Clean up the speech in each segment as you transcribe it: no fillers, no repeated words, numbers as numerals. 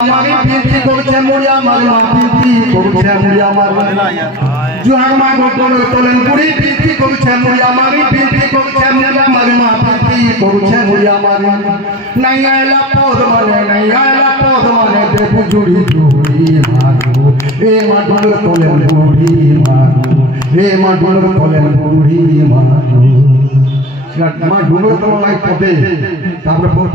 हमारी पीठी করছে মুড়ি আমার মা পীঠি করছে মুড়ি আমার জোহার মা গোটর তোলেন পুরি পীঠি করছে মুড়ি আমারি পীঠি করছে মুড়ি আমার মা পীঠি করছে মুড়ি আমার নাই আইলা পদ মানে দেবু জুড়ি জুড়ি মাগো এ মাডুর তোলেন পুরি মাগো এ মাডুর তোলেন পুরি মাগো মাডুর তোলাই পদে তারপর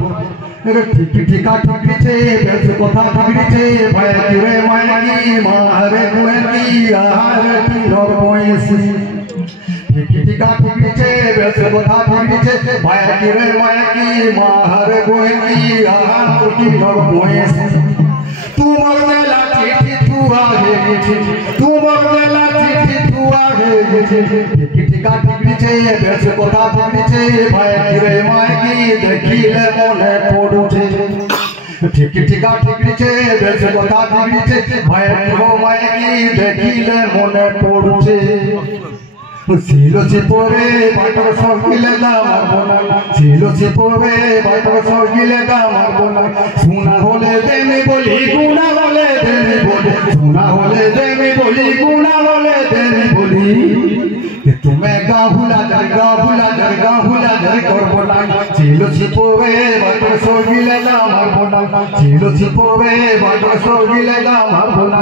ঠিকা ঠিকছে বেশ কথা ঠিকছে ভয় কিরে মায়ানি মারে গুয়েনি আর কি রবয়েসি ঠিকা ঠিকছে বেশ কথা ঠিকছে ভয় কিরে মায়ানি মারে গুয়েনি আর কি রবয়েসি তোমার মেলা চিঠি তু আগে গেছে তোমার মেলা চিঠি তু আগে গেছে ঠিকা ঠিকছে বেশ কথা ঠিকছে ভয় কিরে মায়ানি দেখিলে মনে পড়ছে ঠিকা ঠিকছে বেশ কথা ঠিকছে ভয় কিরে মায়ানি দেখিলে মনে পড়ছে ছিলছি পরে বাটর সকিলে দামার না ছিলছি পরে বাটর সকিলে দামার না শোনা হলে দেমি বলি গুণা হলে দেমি বলি শোনা হলে দেমি বলি গুণা হলে দেমি বলি তুমি গাহুলা ঝর করব না ছিলছি পরে বাটর সকিলে দামার না ছিলছি পরে বাটর সকিলে দামার না